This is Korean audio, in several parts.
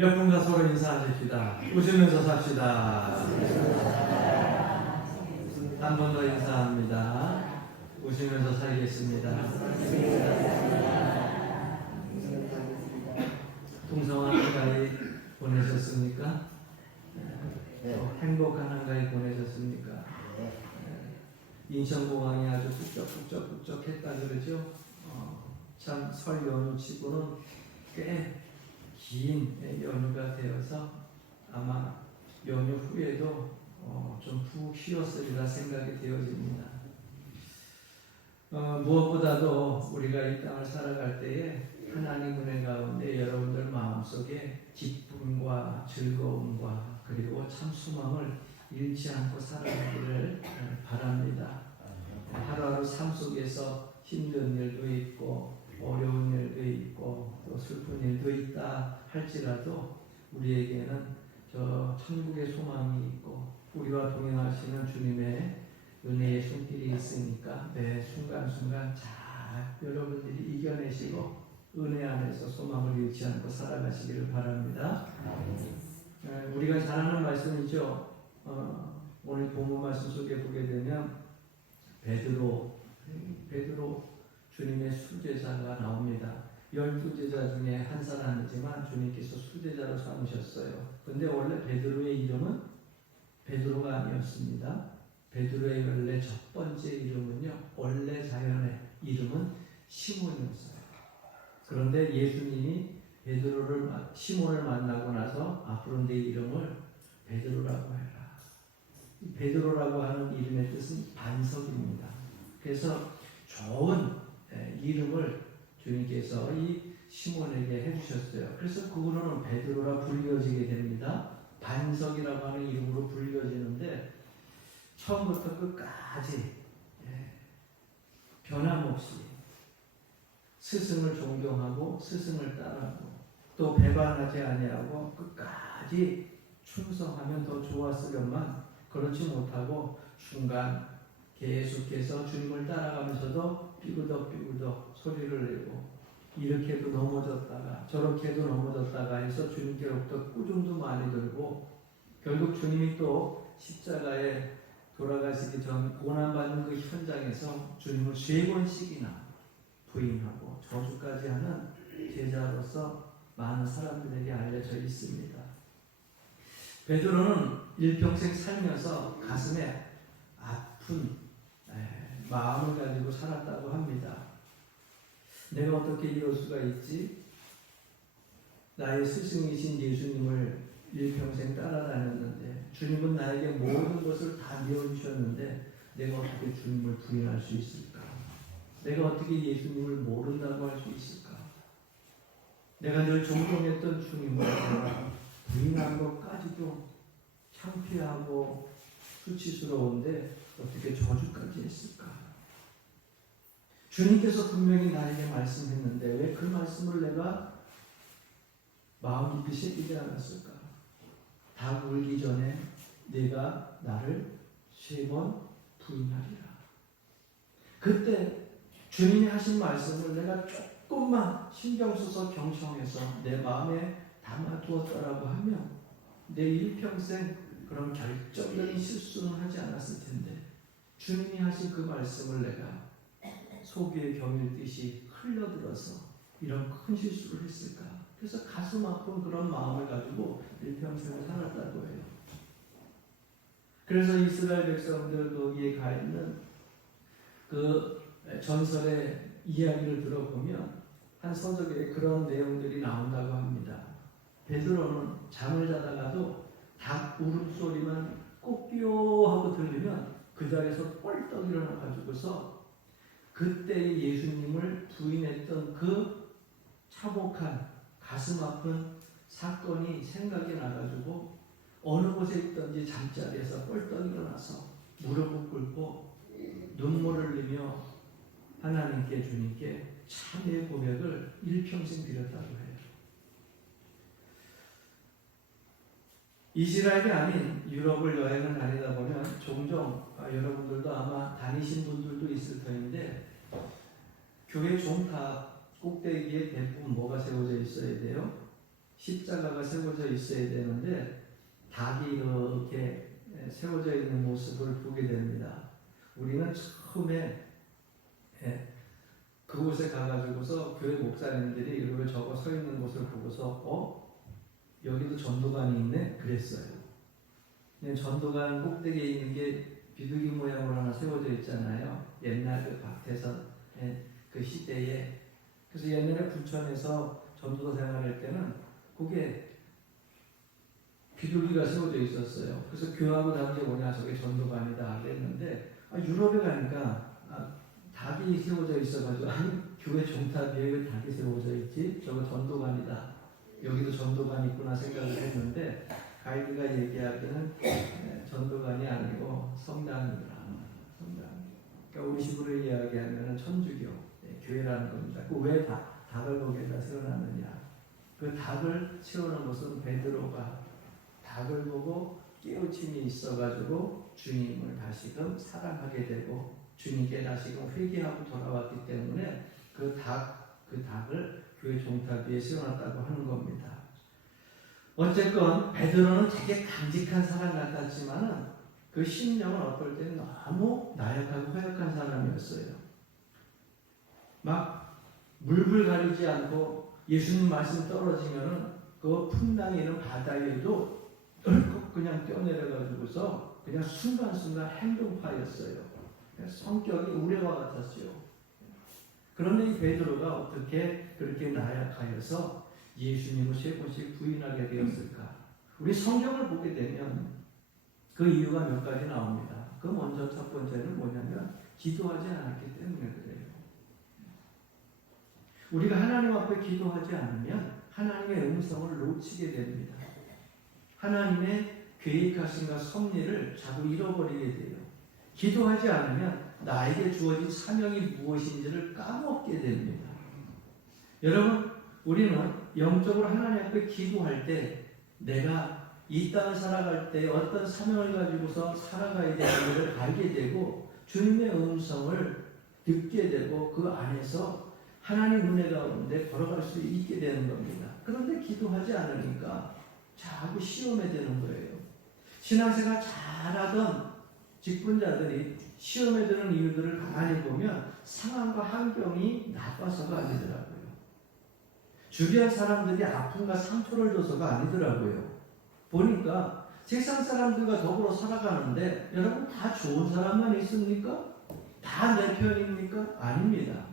옆분과 서로 인사하십시다. 웃으면서 삽시다. 한 번 더 인사합니다. 웃으면서 살겠습니다. 동성한 한가위 보내셨습니까? 행복한 한가위 보내셨습니까? 인천공항이 아주 북적북적했다 그러죠. 참 설 연휴치고는 꽤 긴 연휴가 되어서 아마 연휴 후에도 좀 푹 쉬었으리라 생각이 되어집니다. 무엇보다도 우리가 이 땅을 살아갈 때에 하나님 은혜 가운데 여러분들 마음속에 기쁨과 즐거움과 그리고 참 소망을 잃지 않고 살아가기를 바랍니다. 하루하루 삶 속에서 힘든 일도 있고 어려운 일도 있고 또 슬픈 일도 있다 할지라도 우리에게는 저 천국의 소망이 있고 우리와 동행하시는 주님의 은혜의 손길이 있으니까 매 순간순간 잘 여러분들이 이겨내시고 은혜 안에서 소망을 잃지 않고 살아가시기를 바랍니다. 우리가 잘 아는 말씀이죠. 오늘 본문 말씀 속에 보게 되면 베드로 주님의 수제자가 나옵니다. 12제자 중에 한 사람이지만 주님께서 수제자로 삼으셨어요. 근데 원래 베드로의 이름은 베드로가 아니었습니다. 베드로의 원래 첫 번째 이름은요, 원래 자연의 이름은 시몬이었어요. 그런데 예수님이 시몬을 만나고 나서 앞으로 내 이름을 베드로라고 해라. 베드로라고 하는 이름의 뜻은 반석입니다. 그래서 좋은 이름을 주님께서 이 시몬에게 해주셨어요. 그래서 그거는 베드로라 불려지게 됩니다. 반석이라고 하는 이름으로 불려지는데 처음부터 끝까지 변함없이 스승을 존경하고 스승을 따르고 또 배반하지 아니하고 끝까지 충성하면 더 좋았으련만 그렇지 못하고 중간 계속해서 주님을 따라가면서도 삐그덕 소리를 내고 이렇게도 넘어졌다가 저렇게도 넘어졌다가 해서 주님께로부터 꾸중도 많이 들고 결국 주님이 또 십자가에 돌아가시기 전 고난받는 그 현장에서 주님을 3번씩이나 부인하고 저주까지 하는 제자로서 많은 사람들에게 알려져 있습니다. 베드로는 일평생 살면서 가슴에 아픈 마음을 가지고 살았다고 합니다. 내가 어떻게 이럴 수가 있지? 나의 스승이신 예수님을 일평생 따라다녔는데 주님은 나에게 모든 것을 다 내어주셨는데 내가 어떻게 주님을 부인할 수 있을까? 내가 어떻게 예수님을 모른다고 할 수 있을까? 내가 늘 존경했던 주님을 부인한 것까지도 창피하고 수치스러운데 어떻게 저주까지 했을까? 주님께서 분명히 나에게 말씀했는데 왜 그 말씀을 내가 마음 깊이 새기지 않았을까? 닭 울기 전에 내가 나를 3번 부인하리라. 그때 주님이 하신 말씀을 내가 조금만 신경 써서 경청해서 내 마음에 담아두었다라고 하면 내 일평생 그런 결정적인 실수는 하지 않았을 텐데 주님이 하신 그 말씀을 내가 소비에 겨밀듯이 흘려들어서 이런 큰 실수를 했을까? 그래서 가슴 아픈 그런 마음을 가지고 일평생을 살았다고 해요. 그래서 이스라엘 백성들 거기에 가 있는 그 전설의 이야기를 들어보면 한 서적에 그런 내용들이 나온다고 합니다. 베드로는 잠을 자다가도 닭 울음소리만 꼬끼요 하고 들리면 그 자리에서 꼴떡 일어나가지고서 그때 예수님을 부인했던 그 참혹한 가슴 아픈 사건이 생각이 나가지고 어느 곳에 있던지 잠자리에서 꼴떡 일어나서 무릎을 꿇고 눈물을 흘리며 하나님께 주님께 참회의 고백을 일평생 드렸다고 해요. 이스라엘이 아닌 유럽을 여행을 다니다 보면 종종 여러분들도 아마 다니신 분들도 있을 터인데 교회 종탑 꼭대기에 대부분 뭐가 세워져 있어야 돼요? 십자가가 세워져 있어야 되는데 닭이 이렇게 세워져 있는 모습을 보게 됩니다. 우리는 처음에 그곳에 가가지고서 교회 목사님들이 이렇게 저거 서 있는 곳을 보고서 여기도 전도관이 있네? 그랬어요. 전도관 꼭대기에 있는 게 비둘기 모양으로 하나 세워져 있잖아요. 옛날 그 박태선 그 시대에. 그래서 옛날에 부천에서 전도사 생활할 때는 그게 비둘기가 세워져 있었어요. 그래서 교회하고 다른 게 뭐냐, 저게 전도관이다 그랬는데 유럽에 가니까 닭이 세워져 있어가지고 교회 종탑 위에 왜 닭이 세워져 있지? 저거 전도관이다. 여기도 전도관이 있구나 생각을 했는데 가이드가 얘기하기는 전도관이 아니고 성당이더라. 성당. 그러니까 우리 식으로 이야기하면 천주교 교회라는 겁니다. 왜 닭을 거기에다 세워놨느냐? 그 닭을 세우는 것은 베드로가 닭을 보고 깨우침이 있어가지고 주님을 다시금 사랑하게 되고 주님께 다시금 회개하고 돌아왔기 때문에 그 닭을 교회 종탑 위에 세워놨다고 하는 겁니다. 어쨌건 베드로는 되게 강직한 사람 같았지만은 그 심령은 어떨 때는 너무 나약하고 허약한 사람이었어요. 막 물불 가리지 않고 예수님 말씀 떨어지면은 그 풍랑이 있는 바다에도 덜컥 그냥 뛰어내려가지고서 그냥 순간순간 행동파였어요. 성격이 우레와 같았어요. 그런데 이 베드로가 어떻게 그렇게 나약하여서 예수님을 세 번씩 부인하게 되었을까? 우리 성경을 보게 되면 그 이유가 몇 가지 나옵니다. 그 먼저 첫 번째는 뭐냐면 기도하지 않았기 때문에 그래요. 우리가 하나님 앞에 기도하지 않으면 하나님의 음성을 놓치게 됩니다. 하나님의 계획하심과 섭리를 자꾸 잃어버리게 돼요. 기도하지 않으면 나에게 주어진 사명이 무엇인지를 까먹게 됩니다. 여러분, 우리는 영적으로 하나님 앞에 기도할 때 내가 이 땅을 살아갈 때 어떤 사명을 가지고서 살아가야 되는지를 알게 되고 주님의 음성을 듣게 되고 그 안에서 하나님 은혜 가운데 걸어갈 수 있게 되는 겁니다. 그런데 기도하지 않으니까 자꾸 시험에 드는 거예요. 신앙생활 잘하던 직분자들이 시험에 드는 이유들을 가만히 보면 상황과 환경이 나빠서가 아니더라고요. 주변 사람들이 아픔과 상처를 줘서가 아니더라고요. 보니까 세상 사람들과 더불어 살아가는데 여러분 다 좋은 사람만 있습니까? 다 내 편입니까? 아닙니다.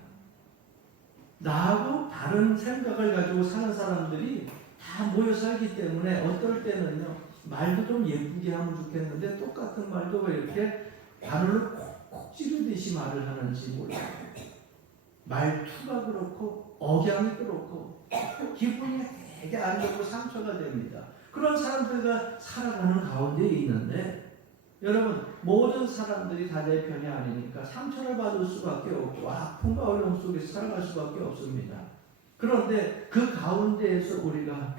나하고 다른 생각을 가지고 사는 사람들이 다 모여 살기 때문에 어떨 때는요 말도 좀 예쁘게 하면 좋겠는데 똑같은 말도 왜 이렇게 바늘로 콕콕 찌르듯이 말을 하는지 몰라요. 말투가 그렇고 억양이 그렇고 기분이 되게 안 좋고 상처가 됩니다. 그런 사람들과 살아가는 가운데 있는데 여러분 모든 사람들이 다 내 편이 아니니까 상처를 받을 수밖에 없고 아픔과 어려움 속에서 살아갈 수밖에 없습니다. 그런데 그 가운데에서 우리가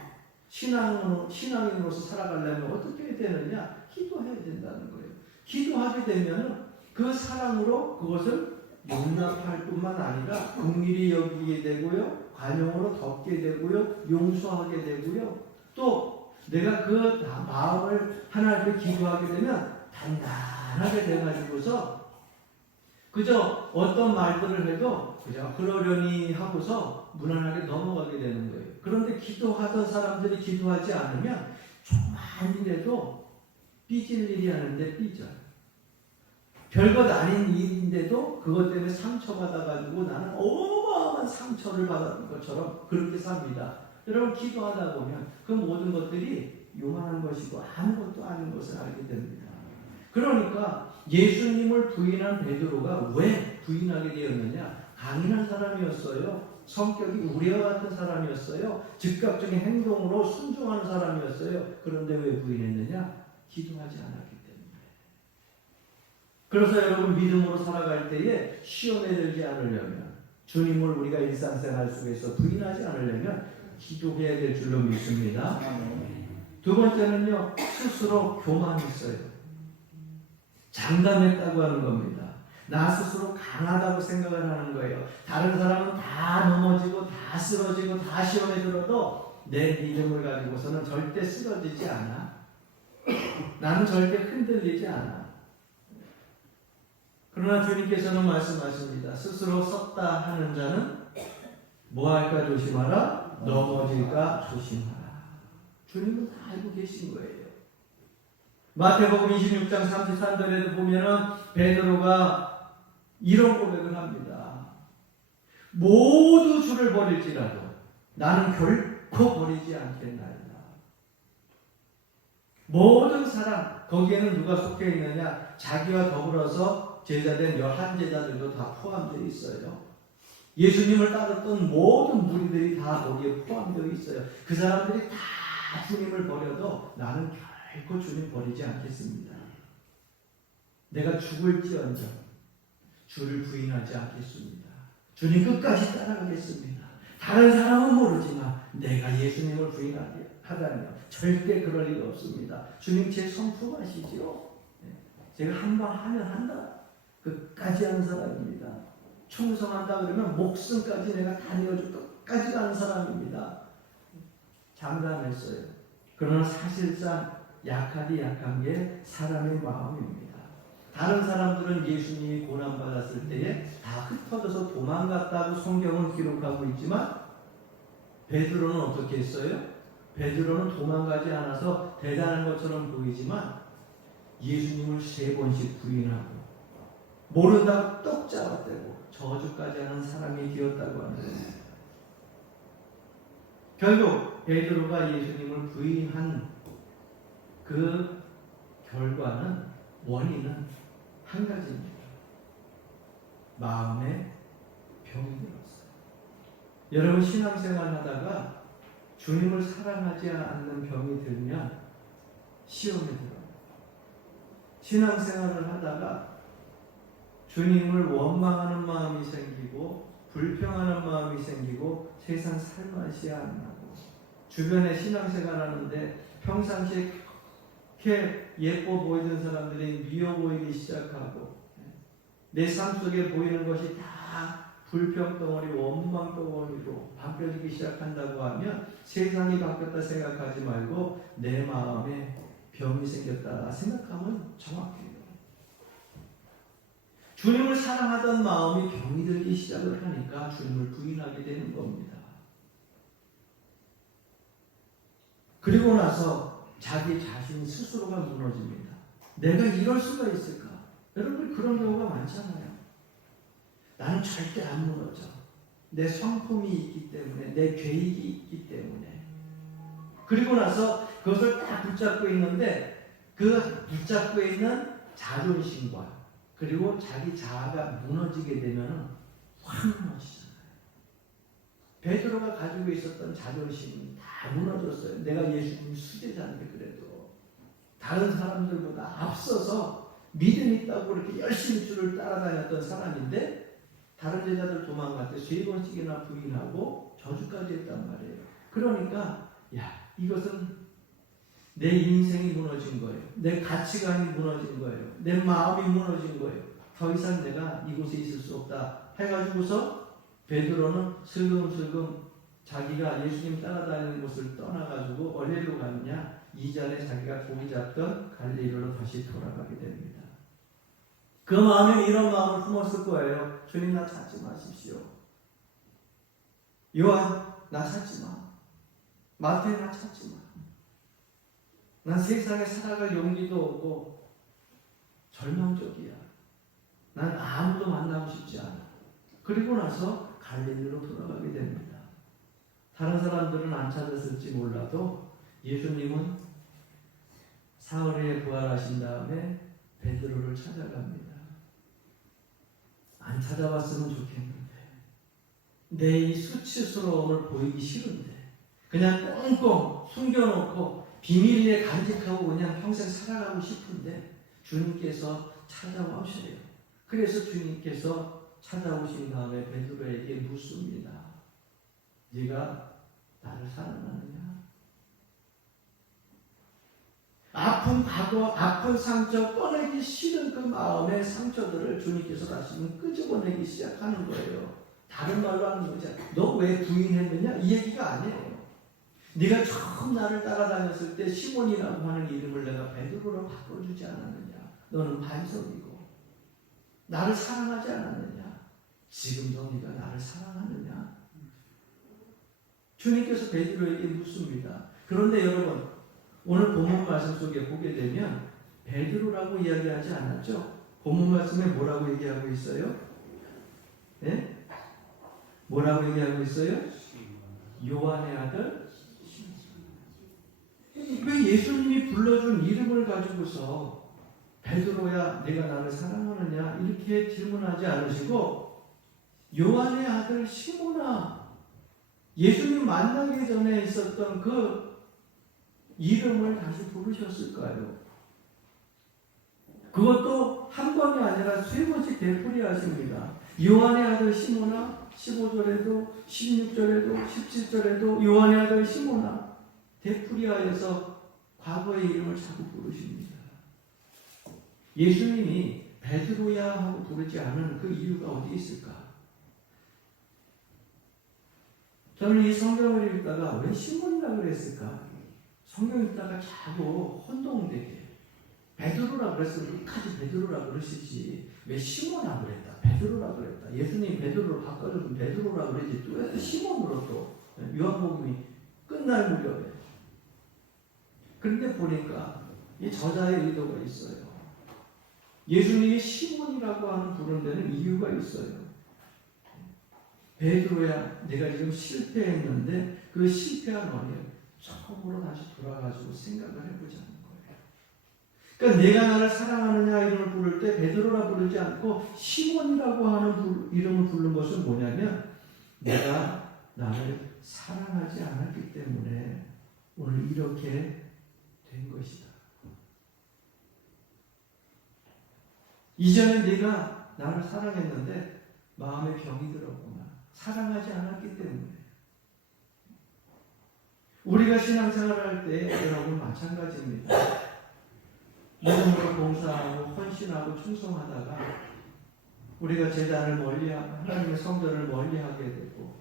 신앙인으로서 살아가려면 어떻게 해야 되느냐? 기도해야 된다는 거예요. 기도하게 되면 그 사랑으로 그것을 용납할 뿐만 아니라 긍휼히 여기게 되고요. 관용으로 덮게 되고요. 용서하게 되고요. 또 내가 그 마음을 하나님께 기도하게 되면 단단하게 돼가지고서 그저 어떤 말들을 해도 그저 그러려니 하고서 무난하게 넘어가게 되는 거예요. 그런데 기도하던 사람들이 기도하지 않으면 조금만이라도 삐질 일이 하는데 삐져요. 별것 아닌 일인데도 그것 때문에 상처받아가지고 나는 어마어마한 상처를 받았던 것처럼 그렇게 삽니다. 여러분 기도하다 보면 그 모든 것들이 요만한 것이고 아무것도 아닌 것을 알게 됩니다. 그러니까 예수님을 부인한 베드로가 왜 부인하게 되었느냐? 강인한 사람이었어요. 성격이 우리와 같은 사람이었어요. 즉각적인 행동으로 순종하는 사람이었어요. 그런데 왜 부인했느냐? 기도하지 않았기 때문에. 그래서 여러분 믿음으로 살아갈 때에 시험에 들지 않으려면 주님을 우리가 일상생활 속에서 부인하지 않으려면 기도해야 될 줄로 믿습니다. 두 번째는요. 스스로 교만했어요. 장담했다고 하는 겁니다. 나 스스로 강하다고 생각을 하는 거예요. 다른 사람은 다 넘어지고 다 쓰러지고 다 시험에 들어도 내 믿음을 가지고서는 절대 쓰러지지 않아. 나는 절대 흔들리지 않아. 그러나 주님께서는 말씀하십니다. 스스로 섰다 하는 자는 뭐 할까 조심하라? 넘어질까 조심하라. 주님은 다 알고 계신 거예요. 마태복음 26장 33절에도 보면은 베드로가 이런 고백을 합니다. 모두 주를 버릴지라도 나는 결코 버리지 않겠나이다. 모든 사람, 거기에는 누가 속해 있느냐? 자기와 더불어서 제자된 11제자들도 다 포함되어 있어요. 예수님을 따랐던 모든 무리들이 다 거기에 포함되어 있어요. 그 사람들이 다 주님을 버려도 나는 결코 주님 버리지 않겠습니다. 내가 죽을지언정 주를 부인하지 않겠습니다. 주님 끝까지 따라가겠습니다. 다른 사람은 모르지만 내가 예수님을 부인하다니요 절대 그럴 리 없습니다. 주님 제 성품하시죠. 제가 한 번 하면 한다. 끝까지 하는 사람입니다. 충성한다 그러면 목숨까지 내가 다 내어줄 끝까지 가는 사람입니다. 장담했어요. 그러나 사실상 약하디 약한 게 사람의 마음입니다. 다른 사람들은 예수님이 고난받았을 때에 다 흩어져서 도망갔다고 성경은 기록하고 있지만 베드로는 어떻게 했어요? 베드로는 도망가지 않아서 대단한 것처럼 보이지만 예수님을 3번씩 부인하고 모른다고 떡 잡아대고 저주까지 하는 사람이 되었다고 하는 겁니다. 결국 베드로가 예수님을 부인한 그 결과는 원인은 한 가지입니다. 마음에 병이 들었어요. 여러분 신앙생활 하다가 주님을 사랑하지 않는 병이 들면 시험에 들어요. 신앙생활을 하다가 주님을 원망하는 마음이 생기고 불평하는 마음이 생기고 세상 살맛이 안 나고 주변에 신앙생활 하는데 평상시에 그렇게 예뻐 보이던 사람들이 미워 보이기 시작하고 내 삶 속에 보이는 것이 다 불평덩어리 원망덩어리로 바뀌어지기 시작한다고 하면 세상이 바뀌었다 생각하지 말고 내 마음에 병이 생겼다 생각하면 정확해요. 주님을 사랑하던 마음이 병이 들기 시작을 하니까 주님을 부인하게 되는 겁니다. 그리고 나서 자기 자신 스스로가 무너집니다. 내가 이럴 수가 있을까? 여러분 그런 경우가 많잖아요. 나는 절대 안 무너져. 내 성품이 있기 때문에, 내 계획이 있기 때문에. 그리고 나서 그것을 딱 붙잡고 있는데 그 붙잡고 있는 자존심과 그리고 자기 자아가 무너지게 되면 확 무너지잖아요. 베드로가 가지고 있었던 자존심이 다 무너졌어요. 내가 예수님 수제자인데 그래도 다른 사람들보다 앞서서 믿음 있다고 그렇게 열심히 주를 따라다녔던 사람인데 다른 제자들 도망갈 때 3번씩이나 부인하고 저주까지 했단 말이에요. 그러니까 야 이것은 내 인생이 무너진 거예요. 내 가치관이 무너진 거예요. 내 마음이 무너진 거예요. 더 이상 내가 이곳에 있을 수 없다 해가지고서 베드로는 슬금슬금 자기가 예수님 따라다니는 곳을 떠나가지고 어디로 갔냐? 이전에 자기가 고기 잡던 갈릴리로 다시 돌아가게 됩니다. 그 마음에 이런 마음을 품었을 거예요. 주님 나 찾지 마십시오. 요한 나 찾지 마. 마태 나 찾지 마. 난 세상에 살아갈 용기도 없고 절망적이야. 난 아무도 만나고 싶지 않아. 그리고 나서 갈릴리로 돌아가게 됩니다. 다른 사람들은 안 찾았을지 몰라도 예수님은 사흘에 부활하신 다음에 베드로를 찾아갑니다. 안 찾아봤으면 좋겠는데 내 이 수치스러움을 보이기 싫은데 그냥 꽁꽁 숨겨놓고 비밀리에 간직하고 그냥 평생 살아가고 싶은데 주님께서 찾아오셔요. 그래서 주님께서 찾아오신 다음에 베드로에게 묻습니다. 네가 나를 사랑하느냐? 아픈 과거, 아픈 상처, 꺼내기 싫은 그 마음의 상처들을 주님께서 다시 끄집어내기 시작하는 거예요. 다른 말로 하는 거죠. 너 왜 부인했느냐? 이 얘기가 아니에요. 네가 처음 나를 따라다녔을 때 시몬이라고 하는 이름을 내가 베드로로 바꿔주지 않았느냐? 너는 반석이고 나를 사랑하지 않았느냐? 지금도 네가 나를 사랑하느냐? 주님께서 베드로에게 묻습니다. 그런데 여러분, 오늘 본문 말씀 속에 보게 되면 베드로라고 이야기하지 않았죠? 본문 말씀에 뭐라고 얘기하고 있어요? 네? 뭐라고 얘기하고 있어요? 요한의 아들? 왜 예수님이 불러준 이름을 가지고서 베드로야 내가 나를 사랑하느냐 이렇게 질문하지 않으시고 요한의 아들 시몬아, 예수님 만나기 전에 있었던 그 이름을 다시 부르셨을까요? 그것도 한 번이 아니라 세 번씩 되풀이하십니다. 요한의 아들 시몬아, 15절에도 16절에도 17절에도 요한의 아들 시몬아 되풀이하여서 과거의 이름을 자꾸 부르십니다. 예수님이 베드로야 하고 부르지 않은 그 이유가 어디 있을까? 저는 이 성경을 읽다가 왜 시몬이라고 그랬을까? 성경 읽다가 자꾸 혼동되게 베드로라 그랬으면 끝까지 베드로라 그러시지 왜 시몬이라고 그랬다? 베드로라 그랬다. 예수님이 베드로로 바꿔줘서 베드로라 그러지 또 왜 시몬으로 또 요한복음이 끝날 무렵에. 그런데 보니까 이 저자의 의도가 있어요. 예수님이 시몬이라고 하는 부른 데는 이유가 있어요. 베드로야 내가 지금 실패했는데 그 실패한 원인을 처음으로 다시 돌아가지고 생각을 해보자는 거예요. 그러니까 내가 나를 사랑하느냐 이름을 부를 때 베드로라 부르지 않고 시몬이라고 하는 이름을 부른 것은 뭐냐면 내가 나를 사랑하지 않았기 때문에 오늘 이렇게 된 것이다. 이전에 내가 나를 사랑했는데 마음에 병이 들었구나. 사랑하지 않았기 때문에. 우리가 신앙생활을 할 때 여러분 마찬가지입니다. 믿음으로 봉사하고 헌신하고 충성하다가 우리가 제자를 멀리하고 하나님의 성전을 멀리하게 되고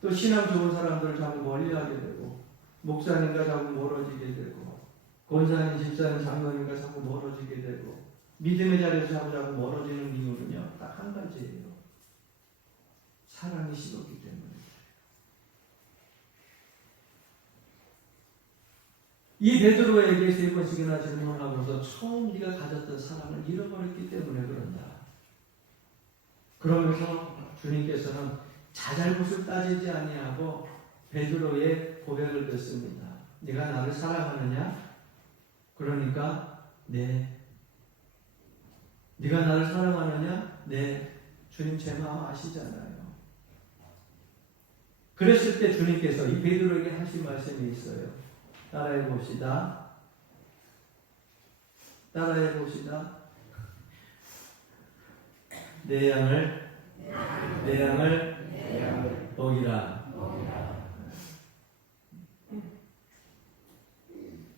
또 신앙 좋은 사람들을 자꾸 멀리하게 되고 목사님과 자꾸 멀어지게 되고 권사님, 집사님, 장로님과 자꾸 멀어지게 되고 믿음의 자리에서 자꾸 멀어지는 이유는요. 딱 한 가지예요. 사랑이 식었기 때문에. 이 베드로에게 세 번씩이나 질문하고서 처음 네가 가졌던 사랑을 잃어버렸기 때문에 그런다. 그러면서 주님께서는 자잘못을 따지지 아니하고 베드로의 고백을 듣습니다. 네가 나를 사랑하느냐? 그러니까 네. 네가 나를 사랑하느냐? 네. 주님 제 마음 아시잖아요. 그랬을 때 주님께서 이 베드로에게 하신 말씀이 있어요. 따라해 봅시다. 따라해 봅시다. 내 양을 먹이라.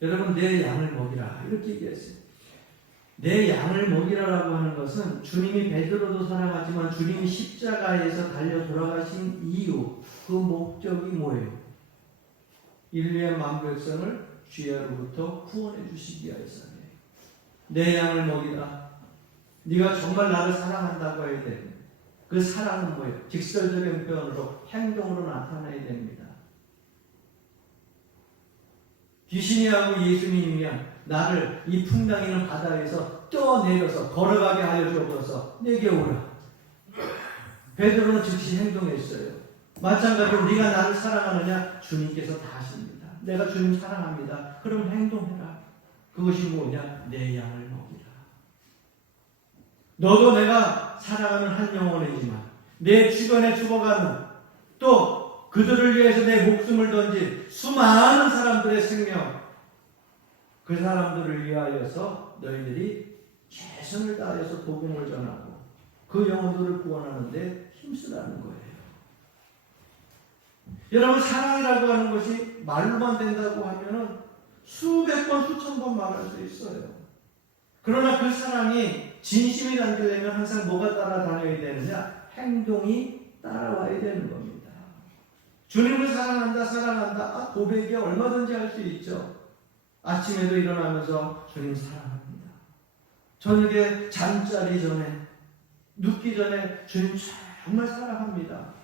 여러분 내 양을 먹이라 이렇게 얘기했어요. 내 양을 먹이라라고 하는 것은 주님이 베드로도 사랑하지만 주님이 십자가에서 달려 돌아가신 이유, 그 목적이 뭐예요? 인류의 만백성을 죄로부터 구원해 주시기 위해서예요. 내 양을 먹이라. 네가 정말 나를 사랑한다고 해야 돼. 그 사랑은 뭐예요? 직설적인 표현으로 행동으로 나타나야 됩니다. 귀신이 하고 예수님이면 나를 이 풍랑이는 바다에서 떠내려서 걸어가게 하여 주옵소서. 내게 오라. 베드로는 즉시 행동했어요. 마찬가지로 네가 나를 사랑하느냐? 주님께서 다 하십니다. 내가 주님 사랑합니다. 그럼 행동해라. 그것이 뭐냐? 내 양을 먹이라. 너도 내가 사랑하는 한 영혼이지만 내 주변에 죽어가는 또 그들을 위해서 내 목숨을 던진 수많은 사람들의 생명, 그 사람들을 위하여서 너희들이 최선을 다해서 복음을 전하고 그 영혼들을 구원하는데 힘쓰라는 거예요. 여러분 사랑이라고 하는 것이 말로만 된다고 하면은 수백 번 수천 번 말할 수 있어요. 그러나 그 사랑이 진심이 담기려면 항상 뭐가 따라다녀야 되느냐? 행동이 따라와야 되는 겁니다. 주님을 사랑한다, 사랑한다. 고백이 얼마든지 할 수 있죠. 아침에도 일어나면서 주님 사랑합니다. 저녁에 잠자리 전에, 눕기 전에 주님 정말 사랑합니다.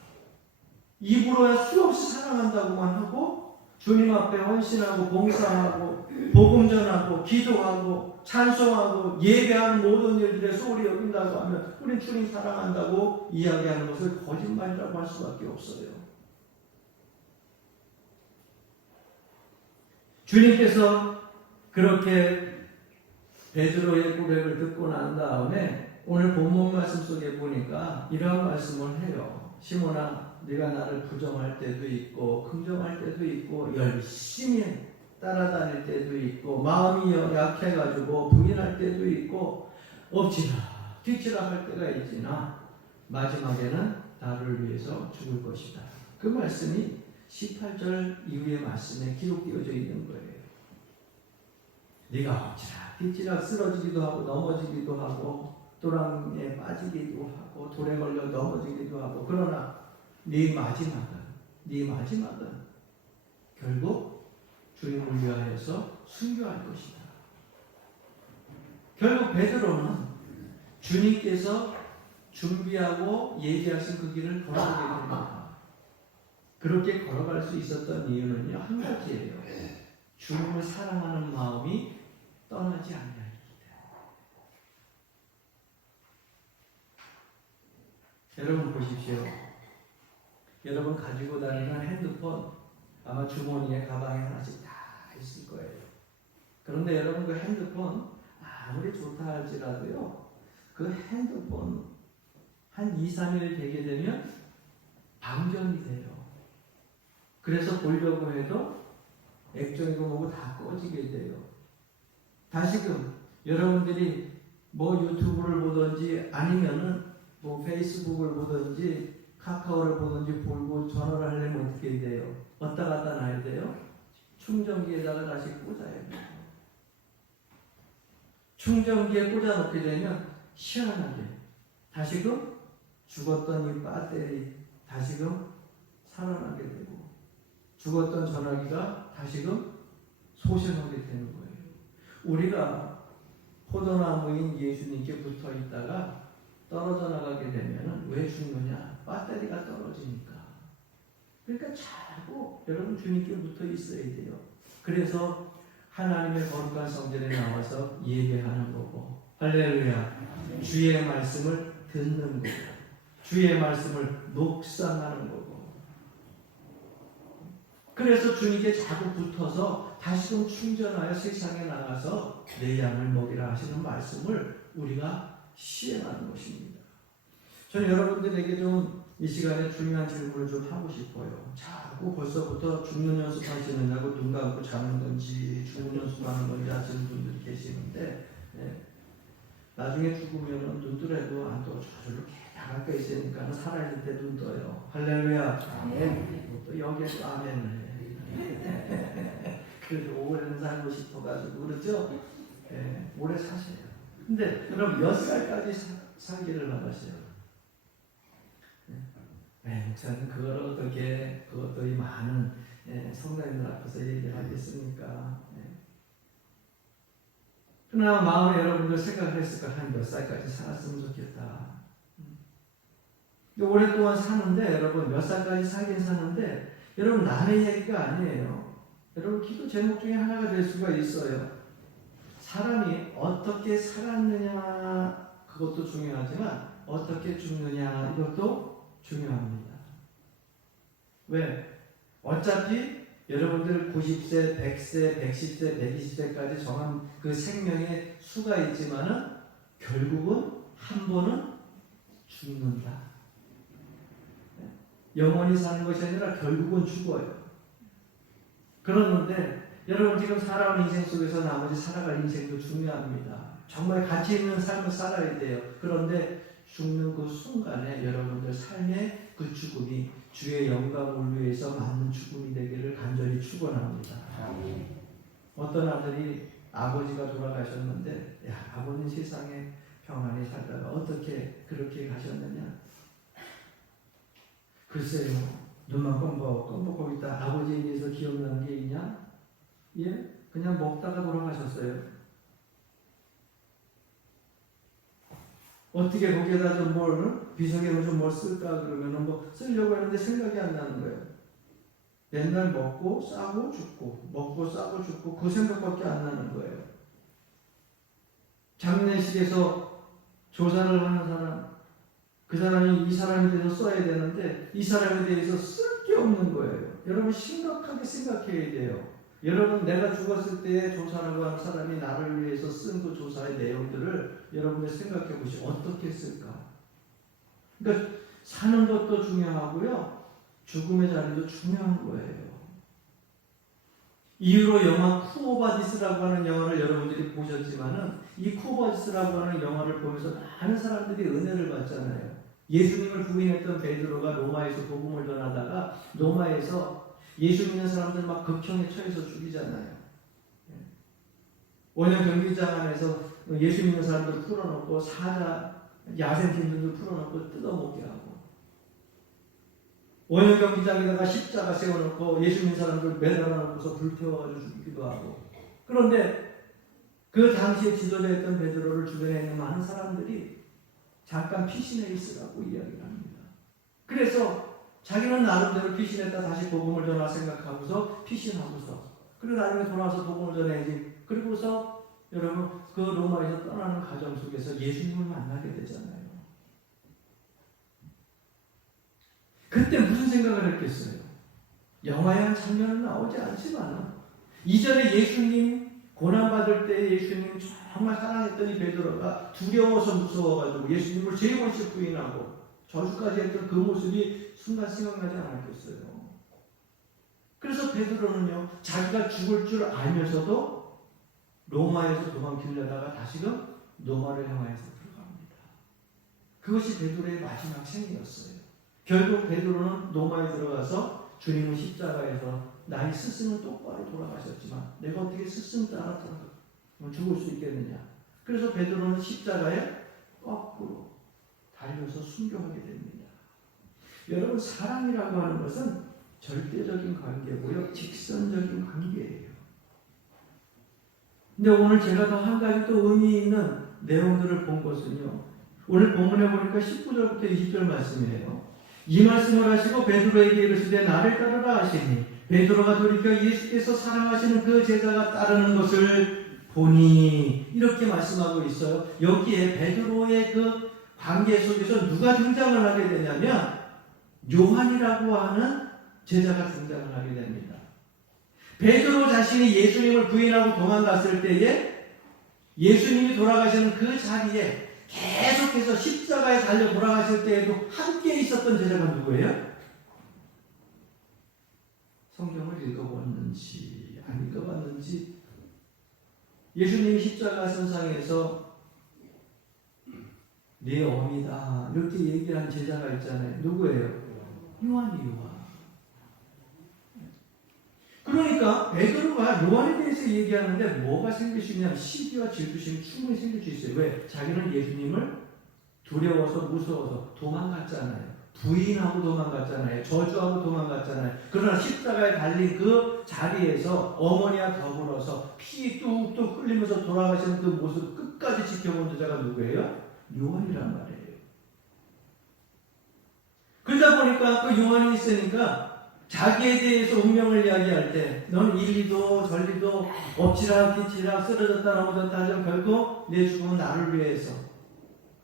입으로야 수없이 사랑한다고만 하고 주님 앞에 헌신하고 봉사하고 복음 전하고 기도하고 찬송하고 예배하는 모든 일들에 소홀히 여긴다고 하면 우린 주님 사랑한다고 이야기하는 것을 거짓말이라고 할 수밖에 없어요. 주님께서 그렇게 베드로의 고백을 듣고 난 다음에 오늘 본문 말씀 속에 보니까 이러한 말씀을 해요. 시몬아, 네가 나를 부정할 때도 있고 긍정할 때도 있고 열심히 따라다닐 때도 있고 마음이 약해가지고 부인할 때도 있고 엎치라 뒤치라 할 때가 있지나 마지막에는 나를 위해서 죽을 것이다. 그 말씀이 18절 이후의 말씀에 기록되어져 있는 거예요. 네가 엎치라 뒤치라 쓰러지기도 하고 넘어지기도 하고 또랑에 빠지기도 하고 돌에 걸려 넘어지기도 하고 그러나 네 마지막은 결국 주님을 위하여서 순교할 것이다. 결국 베드로는 주님께서 준비하고 예비하신 그 길을 걸어가게 됩니다. 그렇게 걸어갈 수 있었던 이유는요, 한 가지예요. 주님을 사랑하는 마음이 떠나지 않는 것입니다. 여러분 보십시오. 여러분 가지고 다니는 핸드폰 아마 주머니에 가방에 하나씩 다 있을 거예요. 그런데 여러분 그 핸드폰 아무리 좋다 할지라도요, 그 핸드폰 한 2, 3일 되게 되면 방전이 돼요. 그래서 보려고 해도 액정이고 뭐고 다 꺼지게 돼요. 다시금 여러분들이 뭐 유튜브를 보든지 아니면은 뭐 페이스북을 보든지 카카오를 보든지 보고 전화를 하려면 어떻게 돼요? 왔다 갔다 놔야 돼요? 충전기에다가 다시 꽂아야 돼요. 충전기에 꽂아놓게 되면 시원하게 다시금 죽었던 이 배터리 다시금 살아나게 되고 죽었던 전화기가 다시금 소생하게 되는 거예요. 우리가 포도나무인 예수님께 붙어 있다가 떨어져 나가게 되면 왜 죽느냐? 배터리가 떨어지니까. 그러니까 자꾸 여러분 주님께 붙어 있어야 돼요. 그래서 하나님의 거룩한 성전에 나와서 예배하는 거고, 할렐루야, 주의 말씀을 듣는 거고, 주의 말씀을 묵상하는 거고. 그래서 주님께 자꾸 붙어서 다시금 충전하여 세상에 나가서 내 양을 먹이라 하시는 말씀을 우리가 시행하는 것입니다. 저는 여러분들에게 좀 이 시간에 중요한 질문을 좀 하고 싶어요. 자꾸 벌써부터 죽는 연습하시느냐고 눈 감고 자는 건지 죽는 연습하는 건지 하시는 분들이 계시는데, 나중에 죽으면 눈 뜨래도 안 떠. 저절로 가까이 있으니까 살아있을 때 눈 떠요. 할렐루야. 아멘. 또 여기에서 아멘을 해. 그래도 오래는 살고 싶어가지고 그렇죠? 오래 사세요. 근데 여러분 몇 살까지 살기를 바라세요? 목사님 그걸 어떻게 그것들이 많은 성도님들 앞에서 얘기를 하겠습니까? 그러나 마음에 여러분들 생각을 했을 까 한 몇 살까지 살았으면 좋겠다. 오랫동안 사는데 여러분 몇 살까지 살긴 사는데 여러분 남의 얘기가 아니에요. 여러분 기도 제목 중에 하나가 될 수가 있어요. 사람이 어떻게 살았느냐 그것도 중요하지만 어떻게 죽느냐 이것도 중요합니다. 왜? 어차피 여러분들 90세, 100세, 110세, 120세까지 정한 그 생명의 수가 있지만은 결국은 한 번은 죽는다. 영원히 사는 것이 아니라 결국은 죽어요. 그러는데 여러분 지금 살아온 인생 속에서 나머지 살아갈 인생도 중요합니다. 정말 가치 있는 삶을 살아야 돼요. 그런데 죽는 그 순간에 여러분들 삶의 그 죽음이 주의 영광을 위해서 맞는 죽음이 되기를 간절히 축원합니다. 어떤 아들이 아버지가 돌아가셨는데 야, 아버님 세상에 평안히 살다가 어떻게 그렇게 가셨느냐? 글쎄요. 눈만 껌뻑껌뻑 있다 아버지에 대해서 기억나는 게 있냐? 예? 그냥 먹다가 돌아가셨어요. 어떻게 거기에다 좀 비석에 좀 뭘 쓸까 그러면은 뭐 쓰려고 했는데 생각이 안 나는 거예요. 맨날 먹고 싸고 죽고 먹고 싸고 죽고 그 생각밖에 안 나는 거예요. 장례식에서 조사를 하는 사람, 그 사람이 이 사람에 대해서 써야 되는데 이 사람에 대해서 쓸 게 없는 거예요. 여러분 심각하게 생각해야 돼요. 여러분 내가 죽었을 때 조사라고 하는 사람이 나를 위해서 쓴 그 조사의 내용들을 여러분들 생각해 보시면 어떻게 쓸까? 그러니까 사는 것도 중요하고요. 죽음의 자리도 중요한 거예요. 이후로 영화 쿠오바디스라고 하는 영화를 여러분들이 보셨지만은 이 쿠오바디스라고 하는 영화를 보면서 많은 사람들이 은혜를 받잖아요. 예수님을 부인했던 베드로가 로마에서 복음을 전하다가 로마에서 예수 믿는 사람들 막 극형에 처해서 죽이잖아요. 원형 경기장 안에서 예수 믿는 사람들 풀어놓고 사자, 야생생들도 풀어놓고 뜯어먹게 하고 원형 경기장에다가 십자가 세워놓고 예수 믿는 사람들 매달아놓고서 불태워가지고 죽이기도 하고 그런데 그 당시에 지도자였던 베드로를 주변에 있는 많은 사람들이 잠깐 피신해 있으라고 이야기를 합니다. 그래서 자기는 나름대로 피신했다 다시 복음을 전할 생각하고서 피신하고서 그리고 나중에 돌아와서 복음을 전해야지. 그리고서 여러분 그 로마에서 떠나는 과정 속에서 예수님을 만나게 되잖아요. 그때 무슨 생각을 했겠어요? 영화에 한 장면은 나오지 않지만 이전에 예수님 고난받을 때 예수님 정말 사랑했던 이 베드로가 두려워서 무서워가지고 예수님을 세 번씩 부인하고 저주까지 했던 그 모습이 순간 생각나지 않았겠어요. 그래서 베드로는요 자기가 죽을 줄 알면서도 로마에서 도망치려다가 다시금 로마를 향하여서 들어갑니다. 그것이 베드로의 마지막 생이었어요. 결국 베드로는 로마에 들어가서 주님은 십자가에서 나의 스승은 똑바로 돌아가셨지만 내가 어떻게 스승 따라 죽을 수 있겠느냐. 그래서 베드로는 십자가에 거꾸로 달려서 순교하게 됩니다. 여러분 사랑이라고 하는 것은 절대적인 관계고요. 직선적인 관계예요. 근데 오늘 제가 더 한 가지 또 의미 있는 내용들을 본 것은요. 오늘 본문에 보니까 19절부터 20절 말씀이에요. 이 말씀을 하시고 베드로에게 이르시되 나를 따르라 하시니 베드로가 돌이켜 예수께서 사랑하시는 그 제자가 따르는 것을 보니 이렇게 말씀하고 있어요. 여기에 베드로의 그 관계 속에서 누가 등장을 하게 되냐면 요한이라고 하는 제자가 등장을 하게 됩니다. 베드로 자신이 예수님을 부인하고 도망갔을 때에 예수님이 돌아가시는 그 자리에 계속해서 십자가에 달려 돌아가실 때에도 함께 있었던 제자가 누구예요? 성경을 읽어봤는지 안 읽어봤는지 예수님이 십자가 선상에서 내 어미다 이렇게 얘기한 제자가 있잖아요. 누구예요? 요한. 그러니까 베드로가 요한에 대해서 얘기하는데 뭐가 생길 수 있냐면 시기와 질투심이 충분히 생길 수 있어요. 왜? 자기는 예수님을 두려워서 무서워서 도망갔잖아요. 부인하고 도망갔잖아요. 저주하고 도망갔잖아요. 그러나 십자가에 달린 그 자리에서 어머니와 더불어서 피 뚝뚝 흘리면서 돌아가시는 그 모습 끝까지 지켜본 자가 누구예요? 요한이란 말이에요. 그러다 보니까 그 요한이 있으니까 자기에 대해서 운명을 이야기할 때 너는 이리도 저리도 엎치락 뒤치락 쓰러졌다 넘어졌다 하지만 결국 내 죽음은 나를 위해서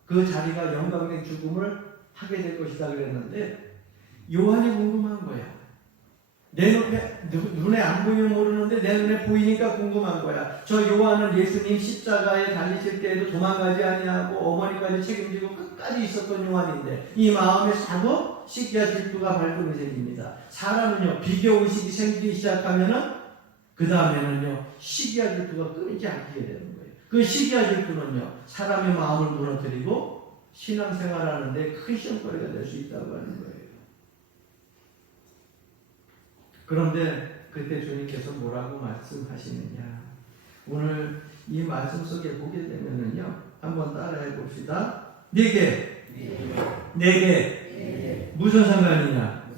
그 자리가 영광의 죽음을 하게 될 것이다 그랬는데 요한이 궁금한 거야. 내 눈에 안 보이면 모르는데 내 눈에 보이니까 궁금한 거야. 저 요한은 예수님 십자가에 달리실 때에도 도망가지 아니하고 어머니까지 책임지고 끝까지 있었던 요한인데 이 마음에 사고 시기와 질투가 발동이 생깁니다. 사람은요 비교의식이 생기기 시작하면은 그 다음에는요 시기와 질투가 끊이지 않게 되는 거예요. 그 시기와 질투는요 사람의 마음을 무너뜨리고 신앙생활하는데 큰 시험거리가 될 수 있다고 하는 거예요. 그런데 그때 주님께서 뭐라고 말씀하시느냐. 오늘 이 말씀 속에 보게 되면은요 한번 따라해 봅시다. 내게 무슨 상관이냐?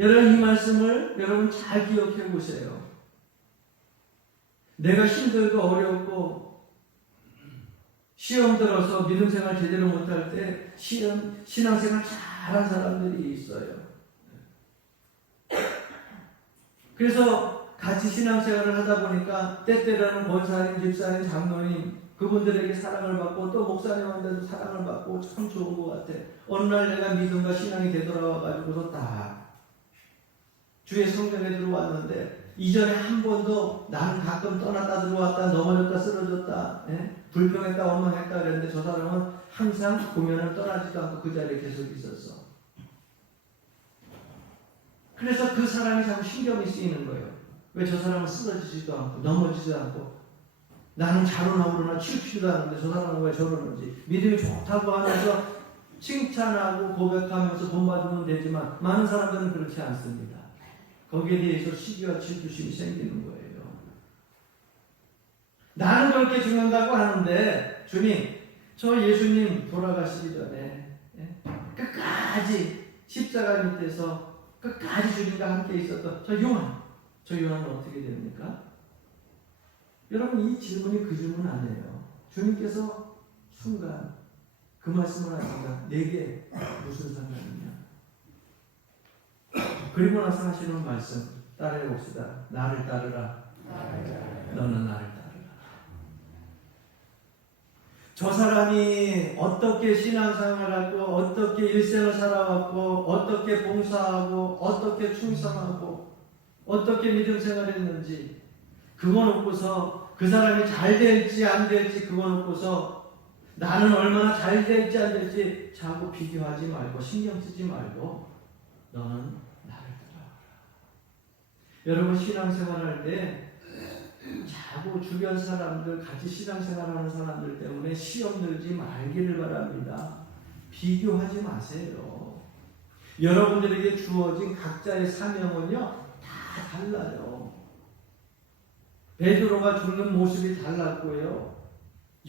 여러분, 이 말씀을 여러분 잘 기억해 보세요. 내가 힘들고 어렵고 시험 들어서 믿음 생활 제대로 못할 때 신앙생활 잘한 사람들이 있어요. 그래서 같이 신앙생활을 하다 보니까 때때로는 권사님, 집사님, 장로님 그분들에게 사랑을 받고 또 목사님한테도 사랑을 받고 참 좋은 것 같아. 어느 날 내가 믿음과 신앙이 되돌아와가지고서 딱 주의 성전에 들어왔는데 이전에 한 번도 나는 가끔 떠났다 들어왔다 넘어졌다 쓰러졌다 불평했다 원망했다 그랬는데 저 사람은 항상 공연을 떠나지도 않고 그 자리에 계속 있었어. 그래서 그 사람이 자꾸 신경이 쓰이는 거예요. 왜 저 사람은 쓰러지지도 않고 넘어지지도 않고 나는 자로나 오르나 치우치지도 않는데 저 사람은 왜 저러는지. 믿음이 좋다고 하면서 칭찬하고 고백하면서 본받으면 되지만 많은 사람들은 그렇지 않습니다. 거기에 대해서 시기와 질투심이 생기는 거예요. 나는 그렇게 죽는다고 하는데 주님, 저 예수님 돌아가시기 전에 끝까지 십자가 밑에서 끝까지 주님과 함께 있었던 저 요한은 어떻게 됩니까? 여러분, 이 질문이 그 질문 아니에요. 주님께서 순간 그 말씀을 하시니까 내게 무슨 상관이냐. 그리고 나서 하시는 말씀 따라해 봅시다. 나를 따르라. 너는 나를 따르라. 저 사람이 어떻게 신앙생활을 하고 어떻게 일생을 살아왔고 어떻게 봉사하고 어떻게 충성하고 어떻게 믿음 생활했는지 그거 놓고서 그 사람이 잘 될지 안 될지 그거 놓고서 나는 얼마나 잘 될지 안 될지 자꾸 비교하지 말고 신경 쓰지 말고 너는 나를 따라와라. 여러분, 신앙생활할 때 자꾸 주변 사람들, 같이 신앙생활하는 사람들 때문에 시험 들지 말기를 바랍니다. 비교하지 마세요. 여러분들에게 주어진 각자의 사명은요 다 달라요. 베드로가 죽는 모습이 달랐고요,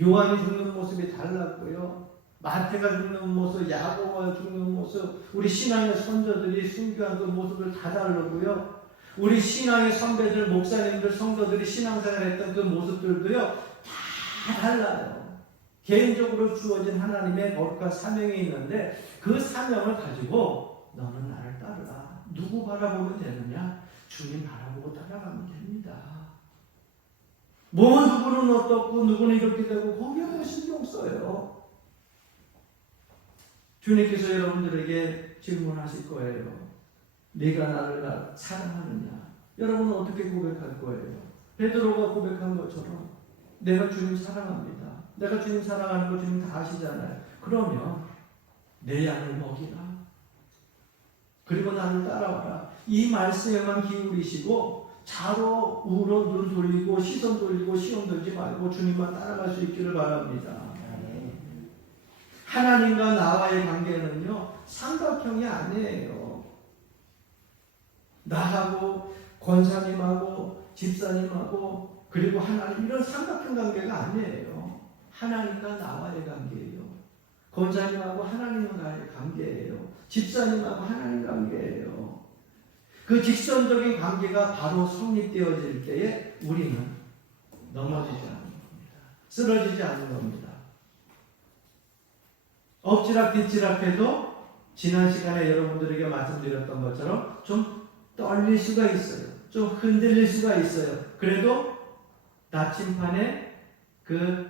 요한이 죽는 모습이 달랐고요, 마태가 죽는 모습, 야고보가 죽는 모습, 우리 신앙의 선조들이 순교한 그 모습을 다 다르고요, 우리 신앙의 선배들, 목사님들, 성도들이 신앙생활했던 그 모습들도요 다 달라요. 개인적으로 주어진 하나님의 거룩한 사명이 있는데 그 사명을 가지고 너는 나를 따르라. 누구 바라보면 되느냐? 주님 바라보고 따라가면 됩니다. 뭐 누구는 어떻고 누구는 이렇게 되고 거기에 뭐 신경 써요. 주님께서 여러분들에게 질문하실 거예요. 네가 나를 사랑하느냐? 여러분은 어떻게 고백할 거예요? 베드로가 고백한 것처럼 내가 주님 사랑합니다. 내가 주님 사랑하는 거 주님 다 아시잖아요. 그러면 내 양을 먹이라. 그리고 나를 따라와라. 이 말씀에만 기울이시고 좌로 우로 눈 돌리고 시선 돌리고 시험 들지 말고 주님만 따라갈 수 있기를 바랍니다. 하나님과 나와의 관계는요 삼각형이 아니에요. 나하고 권사님하고 집사님하고 그리고 하나님, 이런 삼각형 관계가 아니에요. 하나님과 나와의 관계예요. 권사님하고 하나님과의 관계예요. 집사님하고 하나님 관계예요. 그 직선적인 관계가 바로 성립되어질 때에 우리는 넘어지지 않는 겁니다. 쓰러지지 않는 겁니다. 엎지락 뒤치락 해도 지난 시간에 여러분들에게 말씀드렸던 것처럼 좀 떨릴 수가 있어요. 좀 흔들릴 수가 있어요. 그래도 나침판의 그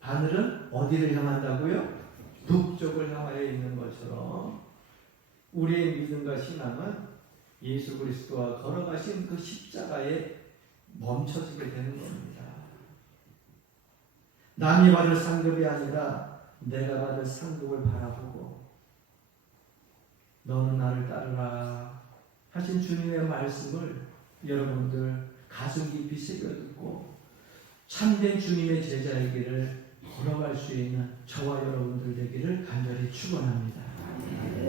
바늘은 어디를 향한다고요? 북쪽을 향하여 있는 것처럼 우리의 믿음과 신앙은 예수 그리스도와 걸어가신 그 십자가에 멈춰지게 되는 겁니다. 남이 받을 상급이 아니라 내가 받을 상급을 바라보고 너는 나를 따르라 하신 주님의 말씀을 여러분들 가슴 깊이 새겨듣고 참된 주님의 제자이기를 걸어갈 수 있는 저와 여러분들 되기를 간절히 축원합니다.